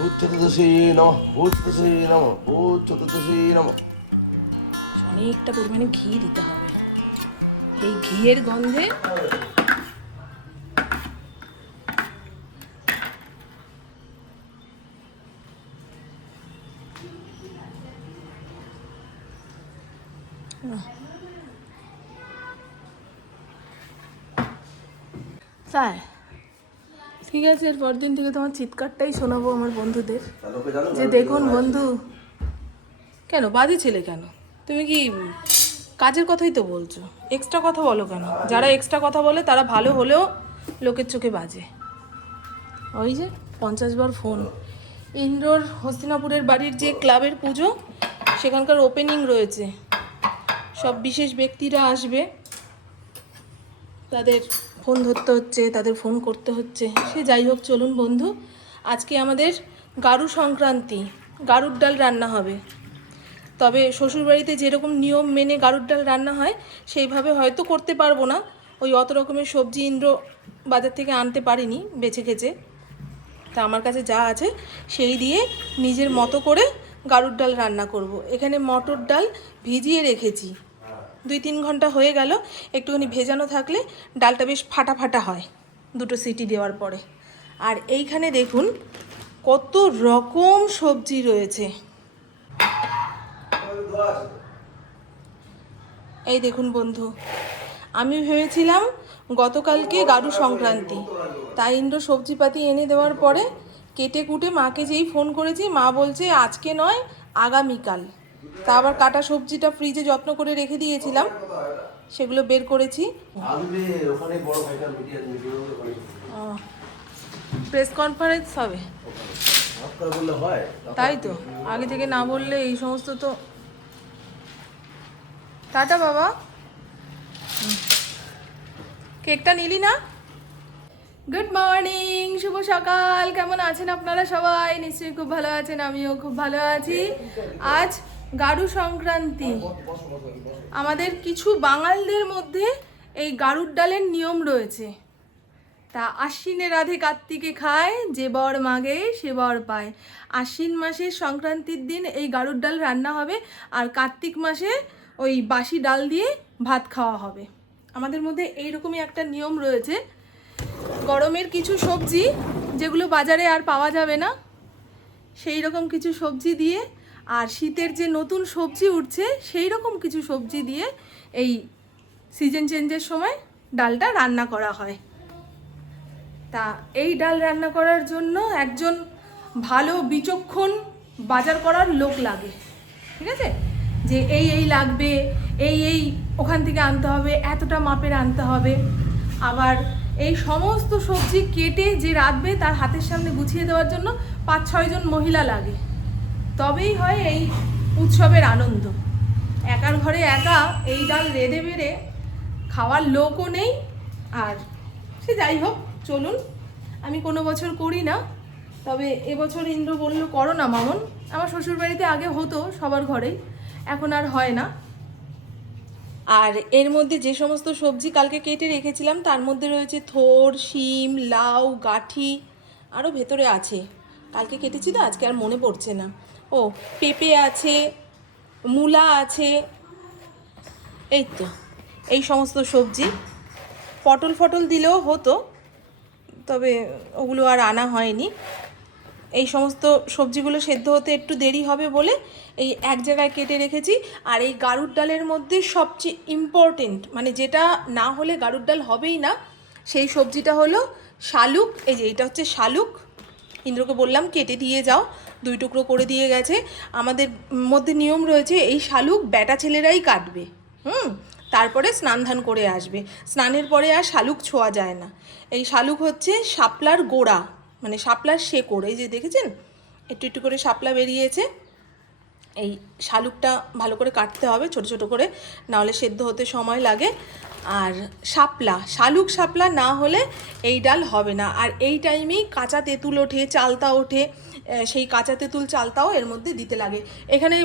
ভূত চতুর্দশী নম ভূত চতুর্দশী নম ভূত চতুর্দশী নম। অনেকটা পরিমাণে ঘি দিতে হবে। এই ঘিয়ের গন্ধে তাই ঠিক আছে এর পরদিন থেকে তোমার চিৎকারটাই শোনাবো আমার বন্ধুদের। যে দেখুন বন্ধু কেন বাজে ছেলে কেন? তুমি কি কাজের কথাই তো বলছো? এক্সট্রা কথা বলো কেন? যারা এক্সট্রা কথা বলে তারা ভালো হলেও লোকের চোখে বাজে। ওই যে পঞ্চাশ বার ফোন ইন্দ্রর হস্তিনাপুরের বাড়ির যে ক্লাবের পুজো সেখানকার ওপেনিং রয়েছে। সব বিশেষ ব্যক্তিরা আসবে। তাদের ফোন ধরতে হচ্ছে, তাদের ফোন করতে হচ্ছে। সে যাই হোক, চলুন বন্ধু, আজকে আমাদের গারু সংক্রান্তি, গারুর ডাল রান্না হবে। তবে শ্বশুরবাড়িতে যেরকম নিয়ম মেনে গারুর ডাল রান্না হয়, সেইভাবে হয়তো করতে পারব না। ওই অত রকমের সবজি ইন্দ্র বাজার থেকে আনতে পারিনি, বেছে খেছে। তা আমার কাছে যা আছে, সেই দিয়ে নিজের মতো করে গারুর ডাল রান্না করব। এখানে মটর ডাল ভিজিয়ে রেখেছি। দুই তিন ঘণ্টা হয়ে গেল, একটুখানি ভেজানো থাকলে ডালটা বেশ ফাটা ফাটা হয় দুটো সিটি দেওয়ার পরে। আর এইখানে দেখুন কত রকম সবজি রয়েছে। এই দেখুন বন্ধু, আমি ভেবেছিলাম গতকালকে গারু সংক্রান্তি, তাই ইন্দ্র সবজিপাতি এনে দেওয়ার পরে কেটে কুটে মাকে যেই ফোন করেছি, মা বলছে আজকে নয়, আগামীকাল। তা আবার কাটা সবজিটা ফ্রিজে যত্ন করে রেখে দিয়েছিলাম। সেগুলো বের করেছি। আসবে ওখানে বড় ভাইটার মিডিয়া মিটিং প্রেস কনফারেন্স হবে। হয়। তাই তো আগে থেকে না বললে এই সমস্ত তো। টাটা বাবা। কেকটা নিলি না? গুড মর্নিং শুভ সকাল। কেমন আছেন আপনারা সবাই? নিশ্চয়ই খুব ভালো আছেন আমিও খুব ভালো আছি। আজ গারু সংক্রান্তি। আমাদের কিছু বাঙালদের মধ্যে এই গারুর ডালের নিয়ম রয়েছে। তা আশ্বিনে রাধে কার্তিকে খায় যে বর মাগে সে বর পায়। আশ্বিন মাসের সংক্রান্তির দিন এই গারুর ডাল রান্না হবে আর কার্তিক মাসে ওই বাসি ডাল দিয়ে ভাত খাওয়া হবে। আমাদের মধ্যে এইরকমই একটা নিয়ম রয়েছে। গরমের কিছু সবজি যেগুলো বাজারে আর পাওয়া যাবে না সেই রকম কিছু সবজি দিয়ে আর শীতের যে নতুন সবজি উঠছে, সেই রকম কিছু সবজি দিয়ে এই সিজন চেঞ্জের সময় ডালটা রান্না করা হয়। তা এই ডাল রান্না করার জন্য একজন ভালো বিচক্ষণ বাজার করার লোক লাগে, ঠিক আছে? যে এই এই লাগবে, এই এই, ওখান থেকে আনতে হবে, এতটা মাপের আনতে হবে। আবার এই সমস্ত সবজি কেটে যে রাঁধবে তার হাতের সামনে গুছিয়ে দেওয়ার জন্য পাঁচ ছয়জন মহিলা লাগে। তবেই হয় এই উৎসবের আনন্দ। একার ঘরে একা এই ডাল রেঁধে বেড়ে খাওয়ার লোকও নেই। আর সে যাই হোক, চলুন। আমি কোনো বছর করি না, তবে এবছর ইন্দ্র বলল, করো না মামন। আমার শ্বশুরবাড়িতে আগে হতো সবার ঘরেই, এখন আর হয় না। আর এর মধ্যে যে সমস্ত সবজি কালকে কেটে রেখেছিলাম, তার মধ্যে রয়েছে থোর, শিম, লাউ, গাঠি, আরও ভেতরে আছে। কালকে কেটেছি তো, আজকে আর মনে পড়ছে না। ও, পেঁপে আছে, মূলা আছে, এই তো, এই সমস্ত সবজি। পটল ফটল দিলেও হতো, তবে ওগুলো আর আনা হয়নি। এই সমস্ত সবজিগুলো সেদ্ধ হতে একটু দেরি হবে বলে এই এক জায়গায় কেটে রেখেছি। আর এই গারুর ডালের মধ্যে সবচেয়ে ইম্পর্টেন্ট মানে যেটা না হলে গারুর ডাল হবেই না, সেই সবজিটা হলো শালুক। এই যে, এটা হচ্ছে শালুক। ইন্দ্রকে বললাম কেটে দিয়ে যাও। দুই টুকরো করে দিয়ে গেছে। আমাদের মধ্যে নিয়ম রয়েছে, এই শালুক বেটা ছেলেরাই কাটবে। হুম? তারপরে স্নান ধান করে আসবে। স্নানের পরে আর শালুক ছোঁয়া যায় না। এই শালুক হচ্ছে শাপলার গোড়া মানে শাপলার শেকড়। এই যে দেখেছেন? একটু একটু করে শাপলা বেরিয়েছে। এই শালুকটা ভালো করে কাটতে হবে, ছোট ছোট করে, নাহলে সেদ্ধ হতে সময় লাগে। আর শাপলা, শালুক শাপলা না হলে এই ডাল হবে না। আর এই টাইমেই কাঁচা তেঁতুল ওঠে, চালতা ওঠে সেই কাঁচা তেঁতুল চালতাও এর মধ্যে দিতে লাগে। এখানে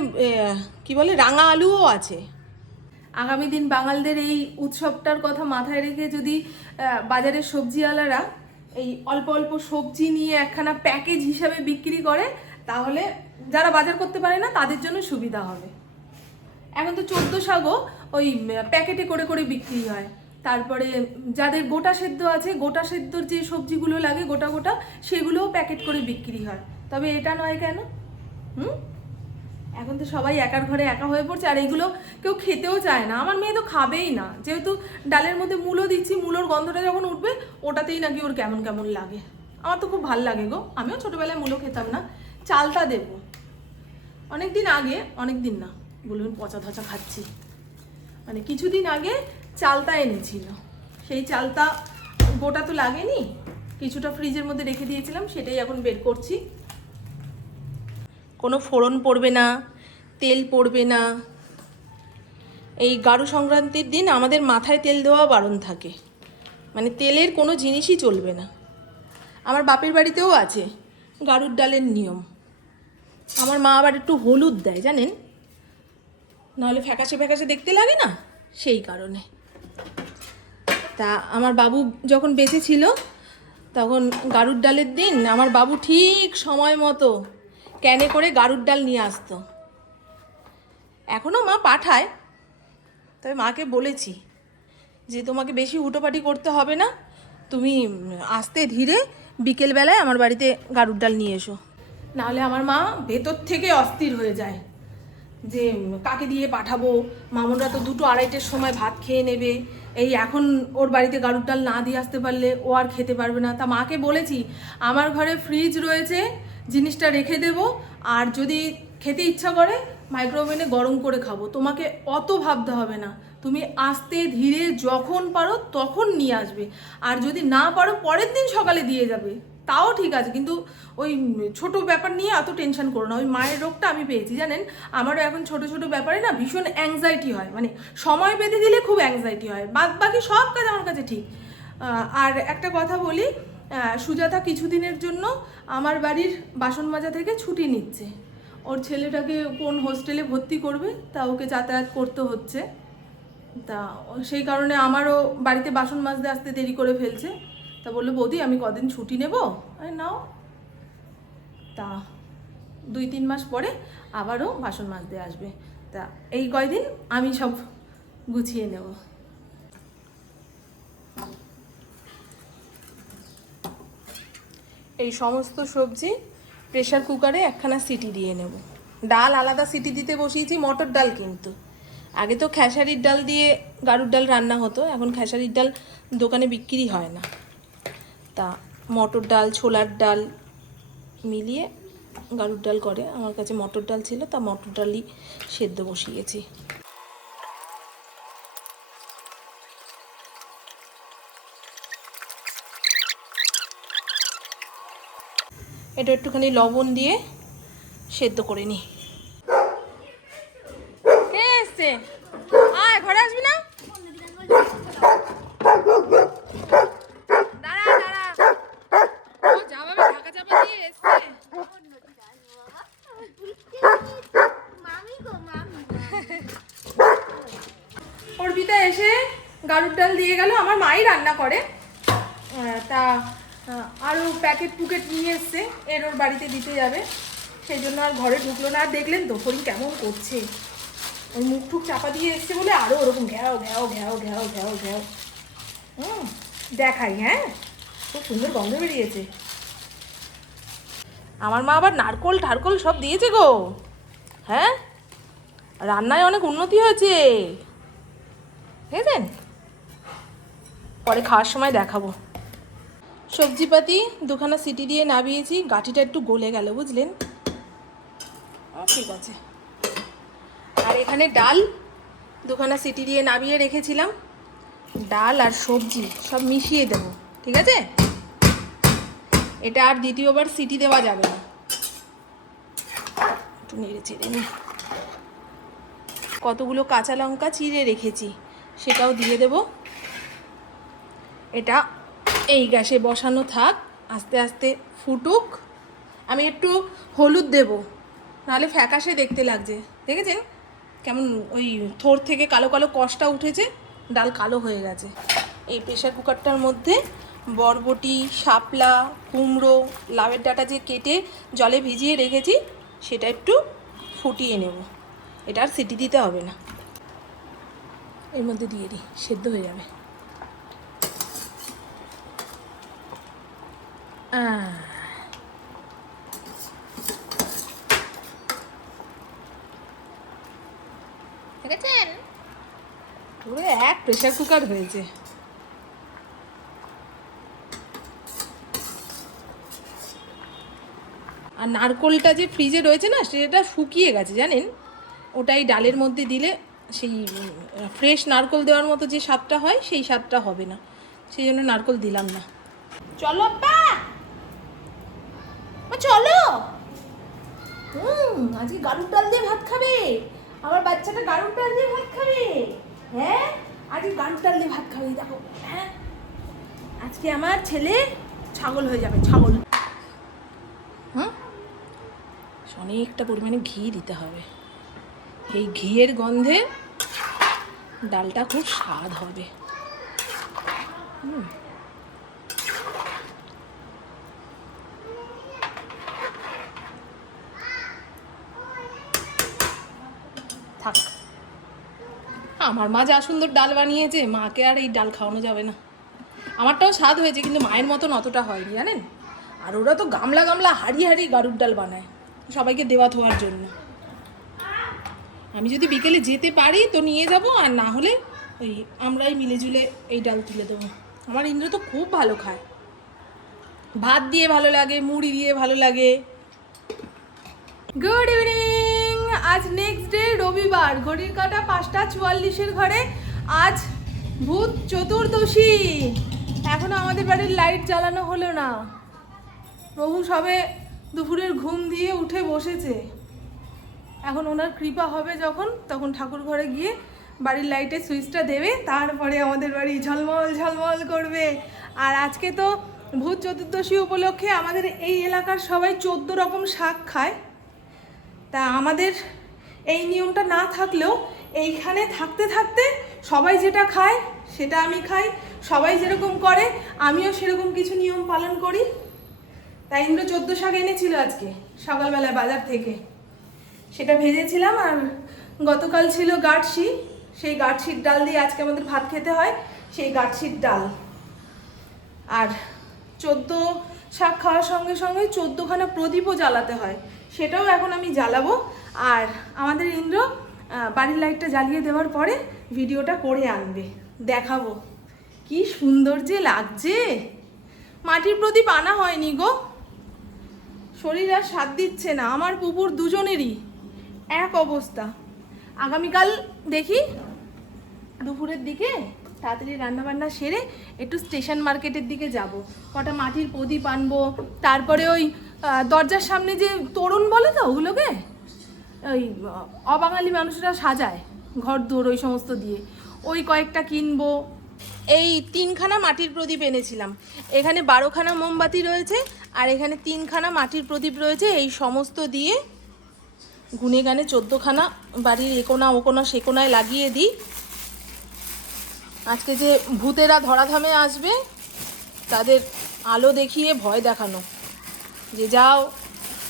কি বলে, রাঙা আলুও আছে। আগামী দিন বাঙালদের এই উৎসবটার কথা মাথায় রেখে যদি বাজারের সবজিওয়ালারা এই অল্প অল্প সবজি নিয়ে একখানা প্যাকেজ হিসাবে বিক্রি করে, তাহলে যারা বাজার করতে পারে না, তাদের জন্য সুবিধা হবে। এখন তো চোদ্দ শাকও ওই প্যাকেটে করে করে বিক্রি হয়। তারপরে যাদের গোটা সেদ্ধ আছে, গোটা সেদ্ধর যে সবজিগুলো লাগে গোটা গোটা, সেগুলোও প্যাকেট করে বিক্রি হয়। তবে এটা নয় কেন? হুম? এখন তো সবাই একার ঘরে একা হয়ে পড়ছে, আর এগুলো কেউ খেতেও চায় না। আমার মেয়ে তো খাবেই না। যেহেতু ডালের মধ্যে মূলো দিচ্ছি, মূলোর গন্ধটা যখন উঠবে, ওটাতেই নাকি ওর কেমন কেমন লাগে। আমার তো খুব ভালো লাগে গো। আমিও ছোটোবেলায় মূলো খেতাম না। চালটা দেবো। অনেক দিন আগে অনেক দিন না, বলুন পচা ধচা খাচ্ছি। মানে কিছুদিন আগে চালতা এনেছিল। সেই চালতা গোটা তো লাগেনি, কিছুটা ফ্রিজের মধ্যে রেখে দিয়েছিলাম, সেটাই এখন বের করছি। কোনো ফোড়ন পড়বে না, তেল পড়বে না। এই গাড়ু সংক্রান্তির দিন আমাদের মাথায় তেল দেওয়া বারণ থাকে। মানে তেলের কোনো জিনিসই চলবে না। আমার বাপের বাড়িতেও আছে গাড়ুর ডালের নিয়ম। আমার মা আবার একটু হলুদ দেয়, জানেন? নাহলে ফ্যাকাশে ফ্যাকাশে দেখতে লাগে না? সেই কারণে। তা আমার বাবু যখন বেঁচে ছিল, তখন গাড়ুর ডালের দিন আমার বাবু ঠিক সময় মতো ক্যানে করে গাড়ুর ডাল নিয়ে আসতো। এখনও মা পাঠায়, তবে মাকে বলেছি যে তোমাকে বেশি উটোপাটি করতে হবে না, তুমি আসতে ধীরে বিকেলবেলায় আমার বাড়িতে গাড়ুর ডাল নিয়ে এসো। নাহলে আমার মা ভেতর থেকে অস্থির হয়ে যায়। যে কাকে দিয়ে পাঠাবো? মামনরা তো দুটো আড়াইটের সময় ভাত খেয়ে নেবে। এই এখন ওর বাড়িতে গাড়ুর ডাল না দিয়ে আসতে পারলে ও আর খেতে পারবে না। তা মাকে বলেছি, আমার ঘরে ফ্রিজ রয়েছে, জিনিসটা রেখে দেব। আর যদি খেতে ইচ্ছা করে মাইক্রোওভেনে গরম করে খাব। তোমাকে অত ভাবতে হবে না। তুমি আস্তে ধীরে যখন পারো, তখন নিয়ে আসবে। আর যদি না পারো, পরের দিন সকালে দিয়ে যাবে। তাও ঠিক আছে, কিন্তু ওই ছোট ব্যাপার নিয়ে এত টেনশন করো না। ওই মায়ের রোগটা আমি পেয়েছি, জানেন? আমারও এখন ছোট ছোট ব্যাপারে না ভীষণ অ্যাংজাইটি হয়। মানে সময় বেঁধে দিলে খুব অ্যাংজাইটি হয়। বাদ বাকি সব কাজ আমার কাছে ঠিক। আর একটা কথা বলি সুজাতা কিছুদিনের জন্য আমার বাড়ির বাসন মাজা থেকে ছুটি নিচ্ছে। ওর ছেলেটাকে কোন হোস্টেলে ভর্তি করবে, তা ওকে যাতায়াত করতে হচ্ছে। তা সেই কারণে আমারও বাড়িতে বাসন মাজতে আসতে দেরি করে ফেলছে। তা বলল, বৌদি, আমি কদিন ছুটি নেব? আরে, নাও। তা দুই তিন মাস পরে আবারও বাসন মাজতে আসবে। তা এই কয়দিন আমি সব গুছিয়ে নেব। এই সমস্ত সবজি প্রেশার কুকারে একখানা সিটি দিয়ে নেব। ডাল আলাদা সিটি দিতে বসিয়েছি, মটর ডাল কিন্তু। আগে তো খেসারির ডাল দিয়ে গাড়ুর ডাল রান্না হতো, এখন খেসারির ডাল দোকানে বিক্রি হয় না। তা মটর ডাল, ছোলার ডাল মিলিয়ে গাড়ুর ডাল করে। আমার কাছে মটর ডাল ছিল, তা মটর ডালই সেদ্ধ বসিয়েছি। এটা একটুখানি লবণ দিয়ে সেদ্ধ করে নিই আয়, ঘরে আসবি না দাঁড়া দাঁড়া ও যাবে ঢাকা চাপা দিয়ে এসছে মামি গো মামি অর্পিতা এসে গাড়ুর ডাল দিয়ে গেল আমার মাই রান্না করে। তা আরও প্যাকেট পুকেট নিয়ে এসছে। এর ওর বাড়িতে দিতে যাবে। সেই জন্য আর ঘরে ঢুকলো না। আর দেখলেন তো ফরিং কেমন করছে। ওই মুখ টুক চাপা দিয়ে এসছে বলে আরও ওরকম ঘ্যাও ঘ্যাও ঘ্যাও ঘ্যাও ঘ্যাও ঘ্যাও হুম, দেখাই হ্যাঁ? খুব সুন্দর গন্ধ বেরিয়েছে। আমার মা আবার নারকোল টারকোল সব দিয়েছে গো। হ্যাঁ? রান্নায় অনেক উন্নতি হয়েছে। দেখেছেন? পরে খাওয়ার সময় দেখাবো। সবজিপাতি দুখানা সিটি দিয়ে নাবিয়েছি গাঠিটা একটু গলে গেল, বুঝলেন? ঠিক আছে। আর এখানে ডাল দুখানা সিটি দিয়ে নাবিয়ে রেখেছিলাম। ডাল আর সবজি সব মিশিয়ে দেবো, ঠিক আছে? এটা আর দ্বিতীয়বার সিটি দেওয়া যাবে না। একটু নেড়ে চেড়ে নিই। কতগুলো কাঁচা লঙ্কা চিড়ে রেখেছি, সেটাও দিয়ে দেব। এটা এই গ্যাসে বসানো থাক, আস্তে আস্তে ফুটুক। আমি একটু হলুদ দেব, নাহলে ফ্যাকাশে দেখতে লাগছে। দেখেছেন কেমন ওই থোর থেকে কালো কালো কষটা উঠেছে, ডাল কালো হয়ে গেছে। এই প্রেশার কুকারটার মধ্যে বরবটি, শাপলা, কুমড়ো, লাউয়ের ডাঁটা যে কেটে জলে ভিজিয়ে রেখেছি, সেটা একটু ফুটিয়ে নেব। এটা আর সিটি দিতে হবে না। এর মধ্যে দিয়ে দিই, সেদ্ধ হয়ে যাবে। দেখেছেন? পুরো এক প্রেশার কুকার হয়েছে। আর নারকোলটা যে ফ্রিজে রয়েছে না সেটা শুকিয়ে গেছে জানেন? ওটাই ডালের মধ্যে দিলে সেই ফ্রেশ নারকোল দেওয়ার মতো যে স্বাদটা হয় সেই স্বাদটা হবে না। সেই জন্য নারকোল দিলাম না। চলো আব্বা ও চলো হুম আজকে গাড়ুর ডাল দিয়ে ভাত খাবে? আমার বাচ্চাটা গাড়ুর ডাল দিয়ে ভাত খাবে? হ্যাঁ? আজকে গাড়ুর ডাল দিয়ে ভাত খাবে, দেখো। হ্যাঁ? আজকে আমার ছেলে ছাগল হয়ে যাবে, ছাগল। হুম? অনেকটা পরিমাণে ঘি দিতে হবে। এই ঘিয়ের গন্ধে ডালটা খুব স্বাদ হবে। হুম। আমার মা যা সুন্দর ডাল বানিয়েছে, মাকে আর এই ডাল খাওয়ানো যাবে না। আমারটাও স্বাদ হয়েছে, কিন্তু মায়ের মতন অতটা হয়নি, জানেন? আর ওরা তো গামলা গামলা হাড়ি হাড়ি গাড়ুর ডাল বানায়, সবাইকে দেওয়া থোয়ার জন্য। আমি যদি বিকেলে যেতে পারি, তো নিয়ে যাব, আর না হলে ওই আমরাই মিলেজুলে এই ডাল তুলে দেবো। আমার ইন্দ্র তো খুব ভালো খায়। ভাত দিয়ে ভালো লাগে, মুড়ি দিয়ে ভালো লাগে। গুড ইভিনিং আজ নেক্সট ডে রবিবার, ঘড়ির কাটা পাঁচটা চুয়াল্লিশের ঘরে আজ ভূত চতুর্দশী। এখনও আমাদের বাড়ির লাইট জ্বালানো হলো না। প্রভু সবে দুপুরের ঘুম দিয়ে উঠে বসেছে। এখন ওনার কৃপা হবে যখন, তখন ঠাকুর ঘরে গিয়ে বাড়ির লাইটের সুইচটা দেবে, তারপরে আমাদের বাড়ি ঝলমল ঝলমল করবে। আর আজকে তো ভূত চতুর্দশী উপলক্ষে আমাদের এই এলাকার সবাই চোদ্দ রকম শাক খায়। তা আমাদের এই নিয়মটা না থাকলেও এইখানে থাকতে থাকতে সবাই যেটা খায় সেটা আমি খাই, সবাই যেরকম করে আমিও সেরকম কিছু নিয়ম পালন করি। তাই ইন্দ্র চোদ্দ শাক এনেছিল আজকে, সকালবেলায় বাজার থেকে। সেটা ভেজেছিলাম আর গতকাল ছিল গাটসি সেই গাটসির ডাল দিয়ে আজকে আমাদের ভাত খেতে হয়, সেই গাটসির ডাল। আর চোদ্দ শাক খাওয়ার সঙ্গে সঙ্গে চোদ্দোখানা প্রদীপও জ্বালাতে হয়। সেটাও এখন আমি জ্বালাবো। আর আমাদের ইন্দ্র বাড়ির লাইটটা জ্বালিয়ে দেওয়ার পরে ভিডিওটা করে আনবে। দেখাবো। কি সুন্দর যে লাগছে। মাটির প্রদীপ আনা হয়নি গো। শরীর আর সাথ দিচ্ছে না, আমার পুকুর দুজনেরই। এক অবস্থা। আগামীকাল দেখি, দুপুরের দিকে তাড়াতাড়ি রান্নাবান্না সেরে একটু স্টেশন মার্কেটের দিকে যাব। কটা মাটির প্রদীপ আনব, তারপরে ওই দরজার সামনে যে তোরণ বলে তো ওগুলোকে? ওই অবাঙালি মানুষরা সাজায়, ঘর দৌড় ওই সমস্ত দিয়ে। ওই কয়েকটা কিনবো। এই তিনখানা মাটির প্রদীপ এনেছিলাম। এখানে বারোখানা মোমবাতি রয়েছে আর এখানে তিনখানা মাটির প্রদীপ রয়েছে। এই সমস্ত দিয়ে গুনে গানে চোদ্দোখানা বাড়ির একোনা, ওকোনা, সেকোনায় লাগিয়ে দিই। আজকে যে ভূতেরা ধরাধামে আসবে, তাদের আলো দেখিয়ে ভয় দেখানো। যে যাও,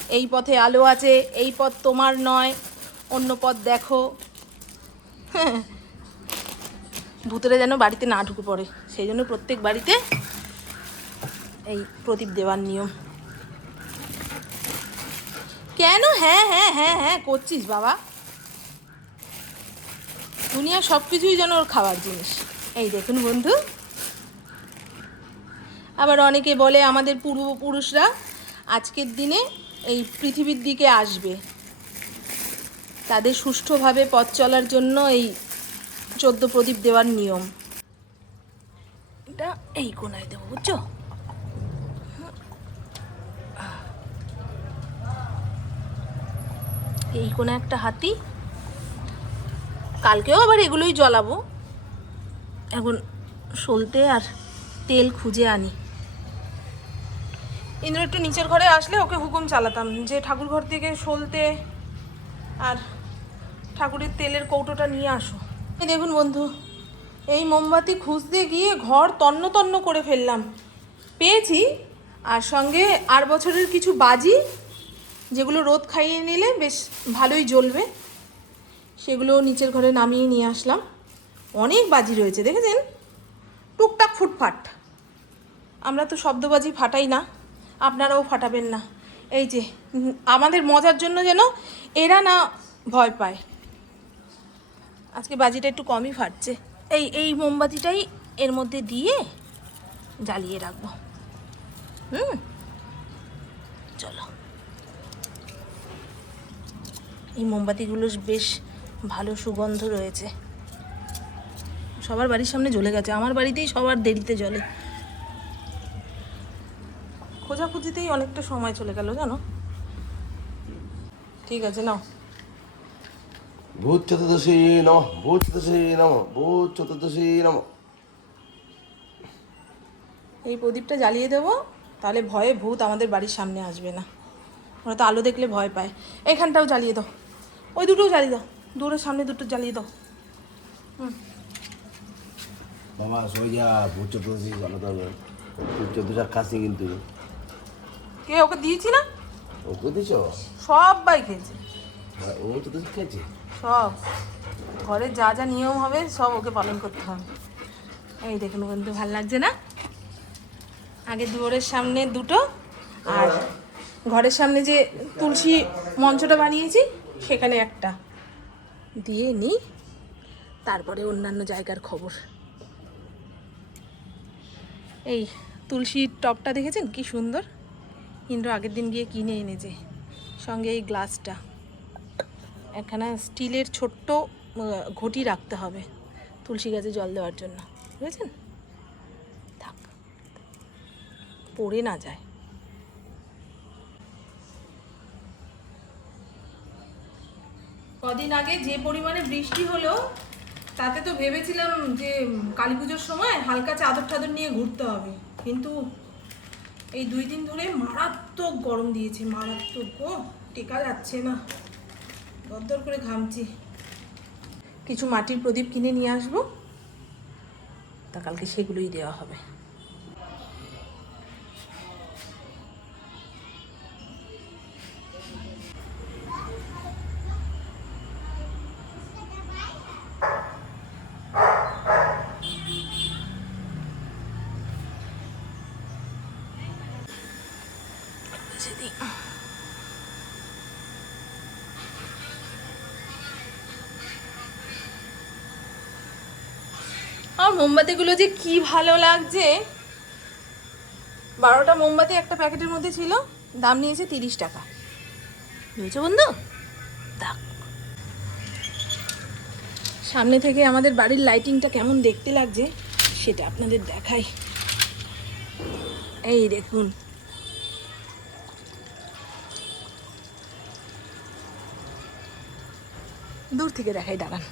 এই পথে আলো আছে, এই পথ তোমার নয়, অন্য পথ দেখো। ভূতেরা যেন বাড়িতে না ঢুকে পড়ে, সেই জন্য প্রত্যেক বাড়িতে এই প্রদীপ দেওয়ার নিয়ম। কেন? হ্যাঁ হ্যাঁ হ্যাঁ হ্যাঁ করছিস বাবা। দুনিয়া সব কিছুই যেন ওর খাওয়ার জিনিস। এই দেখুন বন্ধু। আবার অনেকে বলে আমাদের পূর্বপুরুষরা আজকের দিনে এই পৃথিবীর দিকে আসবে। তাদের সুষ্ঠুভাবে পথ চলার জন্য এই চোদ্দ প্রদীপ দেওয়ার নিয়ম। এটা এই কোনায় দেবো, বুঝছ? এই কোণে একটা হাতি। কালকেও আবার এগুলোই জ্বলাবো। এখন সলতে আর তেল খুঁজে আনি। ইন্দ্র একটু নিচের ঘরে আসলে ওকে হুকুম চালাতাম যে ঠাকুর ঘর থেকে সলতে আর ঠাকুরের তেলের কৌটোটা নিয়ে আসো। দেখুন বন্ধু, এই মোমবাতি খুঁজতে গিয়ে ঘর তন্ন তন্ন করে ফেললাম। পেয়েছি, আর সঙ্গে আর বছরের কিছু বাজি, যেগুলো রোদ খাইয়ে নিলে বেশ ভালোই জ্বলবে, সেগুলো নিচের ঘরে নামিয়ে নিয়ে আসলাম। অনেক বাজি রয়েছে, দেখেছেন? টুকটাক ফুটফাট। আমরা তো শব্দবাজি ফাটাই না। আপনারাও ফাটাবেন না। এই যে আমাদের মজার জন্য যেন এরা না ভয় পায়। আজকে বাজিটা একটু কমই ফাটছে। এই এই মোমবাতিটাই এর মধ্যে দিয়ে জ্বালিয়ে রাখব। হুম? চলো। এই মোমবাতিগুলো বেশ ভালো সুগন্ধ রয়েছে। সবার বাড়ির সামনে জ্বলে গেছে। আমার বাড়িতেই সবার দেরিতে জ্বলে। খোঁজাখুঁজিতেই অনেকটা সময় চলে গেল জানো? ঠিক আছে নাও। ভূত চতুর্দশী নম ভূত চতুর্দশী নম ভূত চতুর্দশী নম। এই প্রদীপটা জ্বালিয়ে দেবো তাহলে ভয়ে ভূত আমাদের বাড়ির সামনে আসবে না। ওরা তো আলো দেখলে ভয় পায়। এখানটাও জ্বালিয়ে দাও। ওই দুটোও জ্বালিয়ে দাও। দূরের সামনে দুটো জ্বালিয়ে দাও। হুম। বাবা যা ভূত চতুর্দশী জ্বালাতে হবে। ভূত চতুর্দশী কাছে কিন্তু কে ওকে দিয়েছি না? ওকে দিছ সবাই খেয়েছে। ও চতুর্দশী খেয়েছে? সব। ঘরের যা যা নিয়ম হবে সব ওকে পালন করতে হবে। এই দেখুন কিন্তু ভালো লাগছে না? আগে দুয়ারের সামনে দুটো আর ঘরের সামনে যে তুলসী মঞ্চটা বানিয়েছি সেখানে একটা। দিয়ে নিই তারপরে অন্যান্য জায়গার খবর। এই তুলসীর টপটা দেখেছেন? কি সুন্দর। কিন্তু আগের দিন গিয়ে কিনে এনেছে। সঙ্গে এই গ্লাসটা। একখানা স্টিলের ছোট্ট ঘটি রাখতে হবে তুলসী গাছে জল দেওয়ার জন্য। বুঝেছেন? থাক, পড়ে না যায়। কদিন আগে যে পরিমাণে বৃষ্টি হলো, তাতে তো ভেবেছিলাম যে কালী পুজোর সময় হালকা চাদর টাদর নিয়ে ঘুরতে হবে। কিন্তু এই দুই দিন ধরে মারাত্মক গরম দিয়েছে, মারাত্মক গো, টেকা যাচ্ছে না। দরদর করে ঘামছি। কিছু মাটির প্রদীপ কিনে নিয়ে আসব। তা কালকে সেগুলোই দেওয়া হবে। মোমবাতিগুলো যে কি ভালো লাগছে। বারোটা মোমবাতি একটা প্যাকেটের মধ্যে ছিল, দাম নিয়েছে তিরিশ টাকা। বুঝেছ বন্ধু? সামনে থেকে আমাদের বাড়ির লাইটিংটা কেমন দেখতে লাগছে, সেটা আপনাদের দেখাই। এই দেখুন। দূর থেকে দেখাই, দাঁড়ান।